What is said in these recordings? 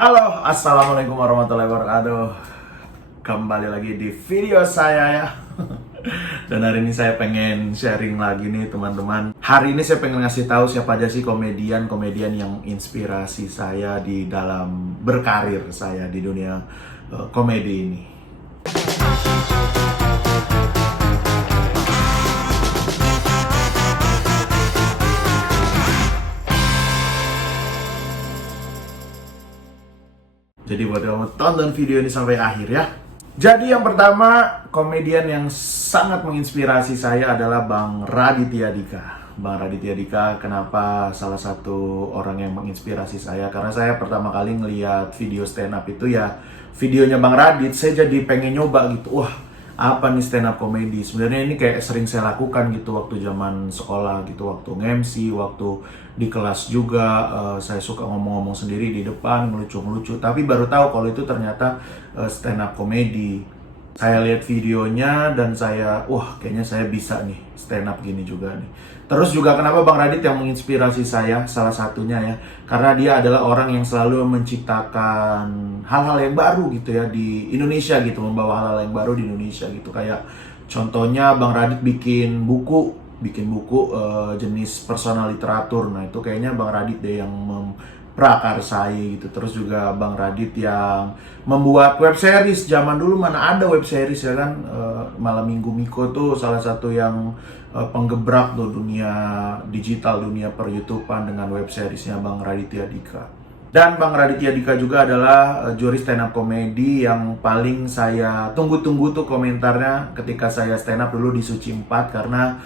Halo, assalamualaikum warahmatullahi wabarakatuh. Kembali lagi di video saya ya. Dan hari ini saya pengen sharing lagi nih teman-teman. Hari ini saya pengen ngasih tahu siapa aja sih komedian-komedian yang inspirasi saya di dalam berkarir saya di dunia komedi ini. Jadi buat kamu tonton video ini sampai akhir ya. Jadi yang pertama, komedian yang sangat menginspirasi saya adalah Bang Raditya Dika. Bang Raditya Dika, kenapa salah satu orang yang menginspirasi saya? Karena saya pertama kali ngeliat video stand up itu ya videonya Bang Radit, saya jadi pengen nyoba gitu. Wah, apa nih stand up komedi? Sebenarnya ini kayak sering saya lakukan gitu waktu zaman sekolah gitu, waktu nge-MC, waktu di kelas juga. Saya suka ngomong-ngomong sendiri di depan, ngelucu-ngelucu, tapi baru tahu kalau itu ternyata stand up komedi. Saya lihat videonya dan wah kayaknya saya bisa nih stand up gini juga nih. Terus juga kenapa Bang Radit yang menginspirasi saya, salah satunya ya, karena dia adalah orang yang selalu menciptakan hal-hal yang baru gitu ya di Indonesia gitu, membawa hal-hal yang baru di Indonesia gitu. Kayak contohnya Bang Radit bikin buku jenis personal literatur. Nah itu kayaknya Bang Radit deh yang memprakarsai gitu. Terus juga Bang Radit yang membuat web series. Zaman dulu mana ada web series ya kan. Malam Minggu Miko tuh salah satu yang penggebrak tuh dunia digital, dunia per YouTubean dengan web seriesnya Bang Raditya Dika. Dan Bang Raditya Dika juga adalah juri stand up komedi yang paling saya tunggu-tunggu tuh komentarnya ketika saya stand up dulu di Suci 4, karena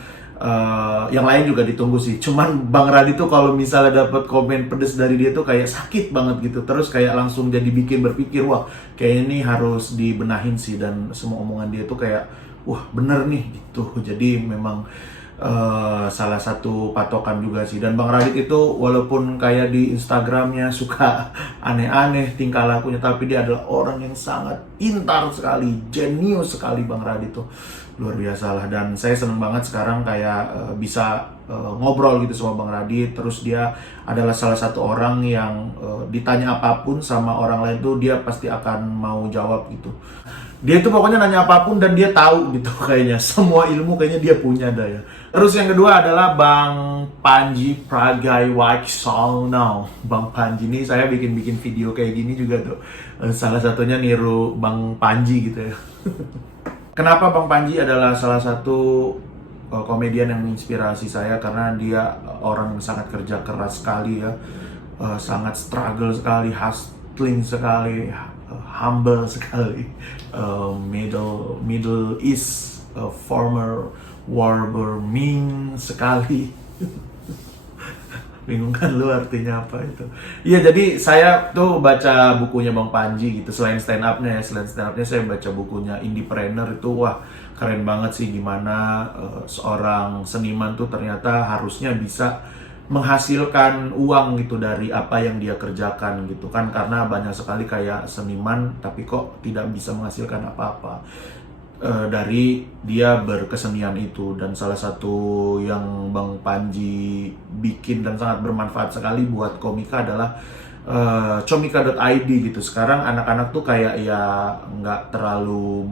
yang lain juga ditunggu sih. Cuman Bang Radit tuh kalau misalnya dapat komen pedes dari dia tuh kayak sakit banget gitu. Terus kayak langsung jadi bikin berpikir, wah kayak ini harus dibenahin sih. Dan semua omongan dia tuh kayak, wah bener nih gitu. Jadi memang salah satu patokan juga sih. Dan Bang Radit itu walaupun kayak di Instagramnya suka aneh-aneh tingkah lakunya, tapi dia adalah orang yang sangat pintar sekali, jenius sekali Bang Radit tuh. Luar biasa lah. Dan saya seneng banget sekarang kayak bisa ngobrol gitu sama Bang Radit. Terus dia adalah salah satu orang yang ditanya apapun sama orang lain tuh dia pasti akan mau jawab gitu. Dia tuh pokoknya nanya apapun dan dia tahu gitu kayaknya. Semua ilmu kayaknya dia punya dah ya. Terus yang kedua adalah Bang Panji Pragiwaksono. Bang Panji ini saya bikin video kayak gini juga tuh. Salah satunya niru Bang Panji gitu ya. Kenapa Bang Panji adalah salah satu komedian yang menginspirasi saya? Karena dia orang yang sangat kerja keras sekali ya. Sangat struggle sekali, hustling sekali, humble sekali. Middle East, former warming sekali. Bingung kan lu artinya apa itu? Iya, jadi saya tuh baca bukunya Bang Panji gitu. Selain stand up-nya saya baca bukunya Indiepreneur itu. Wah keren banget sih gimana seorang seniman tuh ternyata harusnya bisa menghasilkan uang gitu dari apa yang dia kerjakan gitu kan. Karena banyak sekali kayak seniman tapi kok tidak bisa menghasilkan apa-apa dari dia berkesenian itu. Dan salah satu yang Bang Panji bikin dan sangat bermanfaat sekali buat komika adalah comika.id gitu. Sekarang anak-anak tuh kayak ya nggak terlalu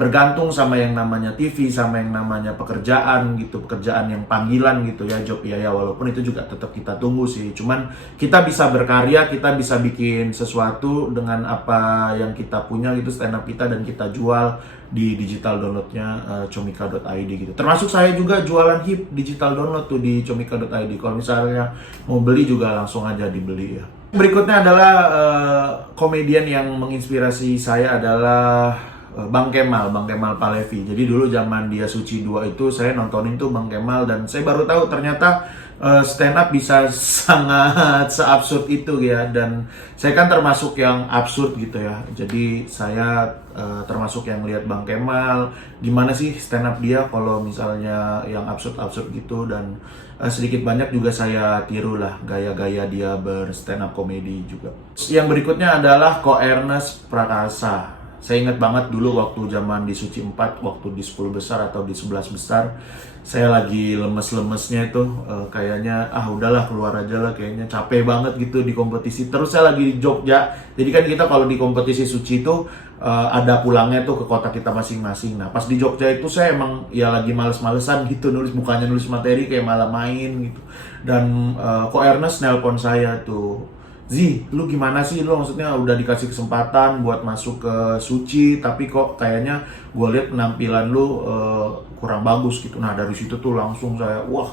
bergantung sama yang namanya TV, sama yang namanya pekerjaan gitu, pekerjaan yang panggilan gitu ya, job ya, walaupun itu juga tetap kita tunggu sih. Cuman kita bisa berkarya, kita bisa bikin sesuatu dengan apa yang kita punya gitu, stand up kita, dan kita jual di digital downloadnya comika.id gitu. Termasuk saya juga jualan hip digital download tuh di comika.id. Kalau misalnya mau beli juga langsung aja dibeli ya. Berikutnya adalah komedian yang menginspirasi saya adalah Bang Kemal Palevi. Jadi dulu zaman dia Suci 2 itu saya nontonin tuh Bang Kemal, dan saya baru tahu ternyata stand up bisa sangat seabsurd itu ya. Dan saya kan termasuk yang absurd gitu ya. Jadi saya termasuk yang lihat Bang Kemal gimana sih stand up dia kalau misalnya yang absurd gitu. Dan sedikit banyak juga saya tiru lah gaya-gaya dia berstand up komedi juga. Yang berikutnya adalah Ko Ernest Prakasa. Saya ingat banget dulu waktu zaman di Suci 4, waktu di 10 besar atau di 11 besar, saya lagi lemes-lemesnya itu, kayaknya udahlah keluar aja lah, kayaknya capek banget gitu di kompetisi. Terus saya lagi di Jogja, jadi kan kita kalau di kompetisi Suci itu ada pulangnya tuh ke kota kita masing-masing. Nah pas di Jogja itu saya emang ya lagi males-malesan gitu nulis, bukannya nulis materi kayak malah main gitu. Dan kok Ernest nelpon saya tuh, Zi, lu gimana sih? Lu maksudnya udah dikasih kesempatan buat masuk ke Suci, tapi kok kayaknya gue lihat penampilan lu kurang bagus gitu. Nah dari situ tuh langsung saya, wah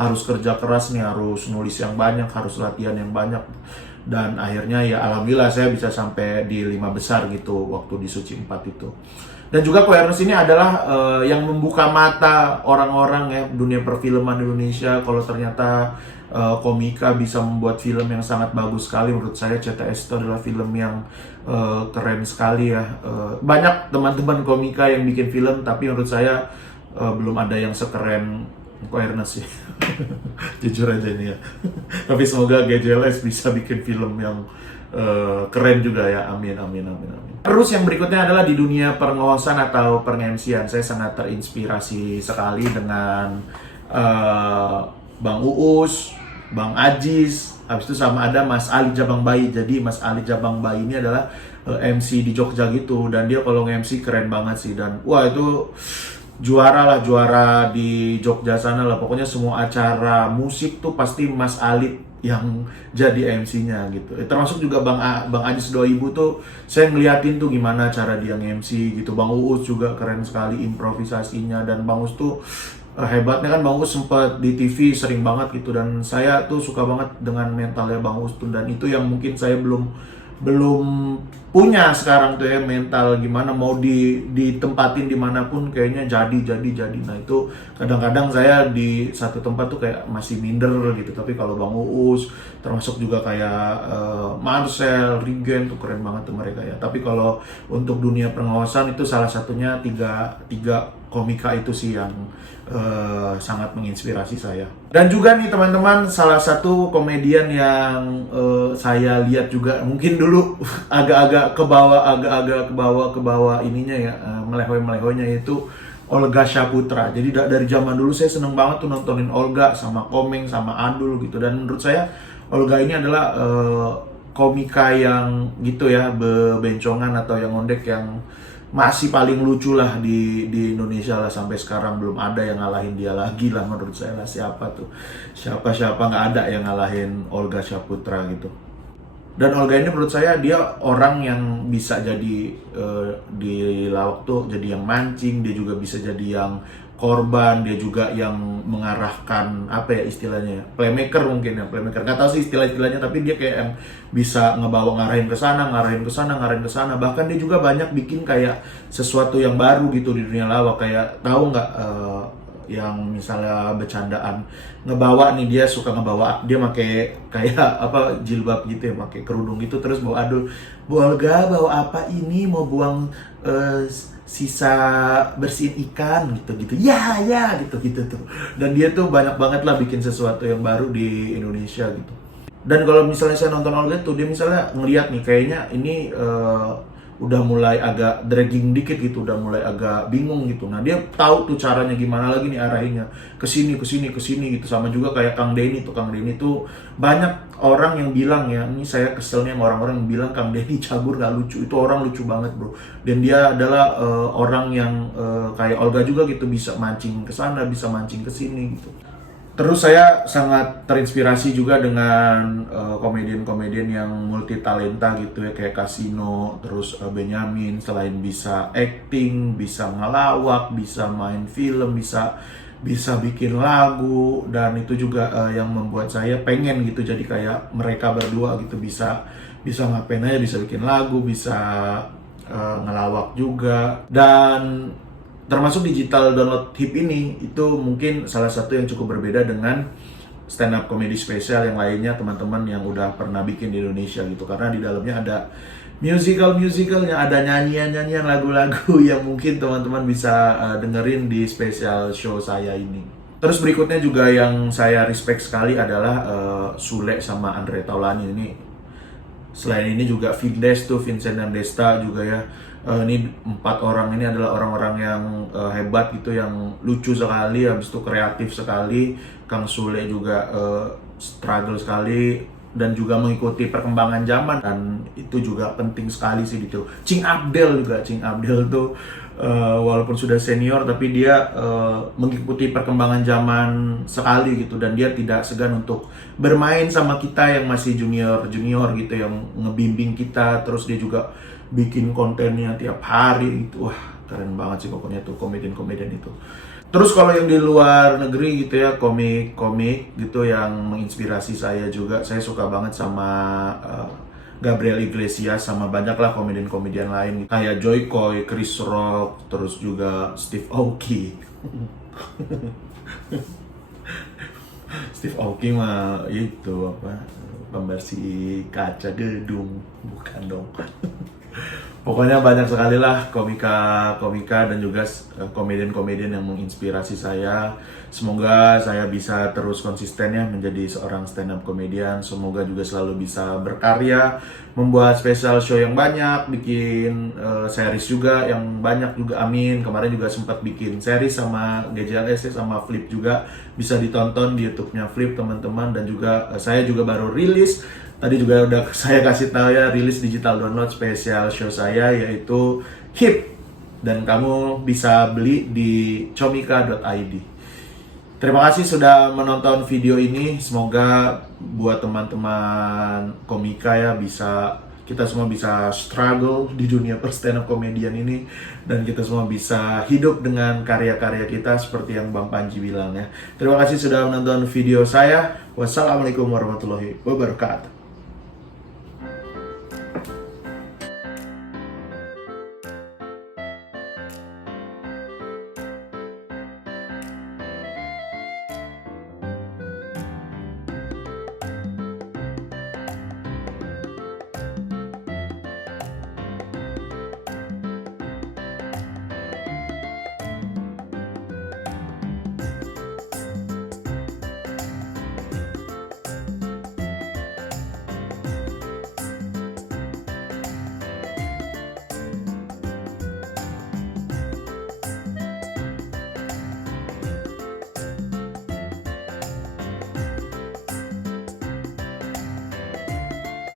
harus kerja keras nih, harus nulis yang banyak, harus latihan yang banyak. Dan akhirnya ya alhamdulillah saya bisa sampai di 5 besar gitu waktu di Suci 4 itu. Dan juga Ko-Ernest ini adalah yang membuka mata orang-orang ya dunia perfilman Indonesia. Kalau ternyata komika bisa membuat film yang sangat bagus sekali, menurut saya CTS itu adalah film yang keren sekali ya. Banyak teman-teman komika yang bikin film, tapi menurut saya belum ada yang sekeren Ko-Ernest sih. Jujur aja nih ya. Tapi semoga GJLS bisa bikin film yang keren juga ya. Amin, amin, amin, amin. Terus yang berikutnya adalah di dunia pengosan atau peng-MC-an. Saya sangat terinspirasi sekali dengan Bang Uus, Bang Ajis, habis itu sama ada Mas Ali Jabang Bayi. Jadi Mas Ali Jabang Bayi ini adalah MC di Jogja gitu, dan dia kalau nge-MC keren banget sih. Dan wah itu juara di Jogja sana lah. Pokoknya semua acara musik tuh pasti Mas Ali yang jadi MC-nya gitu. Termasuk juga Bang Ajis Doibu tuh saya ngeliatin tuh gimana cara dia nge-MC gitu. Bang Uus juga keren sekali improvisasinya, dan Bang Uus tuh hebatnya kan Bang Uus sempat di TV sering banget gitu, dan saya tuh suka banget dengan mentalnya Bang Uus tuh, dan itu yang mungkin saya belum punya sekarang tuh ya, mental gimana mau ditempatin dimanapun kayaknya jadi. Nah itu kadang-kadang saya di satu tempat tuh kayak masih minder gitu, tapi kalau Bang Uus termasuk juga kayak Marcel, Rigen tuh keren banget tuh mereka ya. Tapi kalau untuk dunia pengawasan itu salah satunya tiga komika itu sih yang sangat menginspirasi saya. Dan juga nih teman-teman, salah satu komedian yang saya lihat juga mungkin dulu agak-agak ke bawah ininya ya, melehoy-melehoynya, itu Olga Syahputra. Jadi dari zaman dulu saya seneng banget tuh nontonin Olga sama Komeng sama Adul gitu, dan menurut saya Olga ini adalah komika yang gitu ya, bebencongan atau yang ngondek yang masih paling lucu lah di Indonesia lah. Sampai sekarang belum ada yang ngalahin dia lagi lah menurut saya lah. Siapa nggak ada yang ngalahin Olga Syahputra gitu. Dan Olga ini menurut saya dia orang yang bisa jadi di lawak tuh jadi yang mancing, dia juga bisa jadi yang korban, dia juga yang mengarahkan apa ya istilahnya, playmaker mungkin ya, playmaker, nggak tahu sih istilahnya, tapi dia kayak yang bisa ngarahin ke sana, bahkan dia juga banyak bikin kayak sesuatu yang baru gitu di dunia lawak. Kayak tahu nggak yang misalnya bercandaan ngebawa nih, dia suka ngebawa, dia pakai kayak apa jilbab gitu ya, pakai kerudung gitu, terus bawa Adul, Bu Olga bawa apa ini, mau buang sisa bersihin ikan gitu ya gitu tuh. Dan dia tuh banyak banget lah bikin sesuatu yang baru di Indonesia gitu. Dan kalau misalnya saya nonton Olga tuh, dia misalnya ngeliat nih kayaknya ini udah mulai agak dragging dikit gitu, udah mulai agak bingung gitu. Nah dia tahu tuh caranya gimana lagi nih arahinnya ke sini gitu. Sama juga kayak Kang Denny tuh banyak orang yang bilang ya, ini saya keselnya sama orang-orang yang bilang Kang Denny cabur gak lucu. Itu orang lucu banget bro, dan dia adalah orang yang kayak Olga juga gitu, bisa mancing ke sana, bisa mancing ke sini gitu. Terus saya sangat terinspirasi juga dengan komedian-komedian yang multi talenta gitu ya, kayak Kasino, terus Benyamin. Selain bisa acting, bisa ngelawak, bisa main film, bisa bikin lagu, dan itu juga yang membuat saya pengen gitu jadi kayak mereka berdua gitu, bisa ngapain aja, bisa bikin lagu, bisa ngelawak juga. Dan termasuk digital download hip ini, itu mungkin salah satu yang cukup berbeda dengan stand up comedy spesial yang lainnya teman-teman yang udah pernah bikin di Indonesia gitu, karena di dalamnya ada musikalnya, ada nyanyian lagu-lagu yang mungkin teman-teman bisa dengerin di special show saya ini. Terus berikutnya juga yang saya respect sekali adalah Sule sama Andre Taulani. Ini Selain ini juga Vindes tuh, Vincent dan Desta juga ya. Ini 4 orang ini adalah orang-orang yang hebat gitu, yang lucu sekali, habis itu kreatif sekali. Kang Sule juga struggle sekali dan juga mengikuti perkembangan zaman, dan itu juga penting sekali sih gitu. Cing Abdel tuh walaupun sudah senior tapi dia mengikuti perkembangan zaman sekali gitu, dan dia tidak segan untuk bermain sama kita yang masih junior gitu, yang ngebimbing kita. Terus dia juga bikin kontennya tiap hari gitu. Wah, keren banget sih pokoknya tuh komedian itu. Terus kalau yang di luar negeri gitu ya, komik gitu yang menginspirasi saya juga. Saya suka banget sama Gabriel Iglesias, sama banyaklah komedian-komedian lain kayak Joy Coy, Chris Rock, terus juga Steve Aoki. Steve Aoki mah itu apa, pembersih kaca gedung, bukan dong. Pokoknya banyak sekali lah komika dan juga komedian-komedian yang menginspirasi saya. Semoga saya bisa terus konsisten ya menjadi seorang stand up komedian. Semoga juga selalu bisa berkarya, membuat special show yang banyak, bikin series juga yang banyak juga, amin. Kemarin juga sempat bikin series sama GJLS sama Flip juga, bisa ditonton di YouTube-nya Flip teman-teman. Dan juga saya juga baru rilis, tadi juga udah saya kasih tahu ya, rilis digital download spesial show saya yaitu HIP, dan kamu bisa beli di comika.id. Terima kasih sudah menonton video ini. Semoga buat teman-teman komika ya, kita semua bisa struggle di dunia per stand up comedian ini, dan kita semua bisa hidup dengan karya-karya kita seperti yang Bang Panji bilang ya. Terima kasih sudah menonton video saya. Wassalamualaikum warahmatullahi wabarakatuh.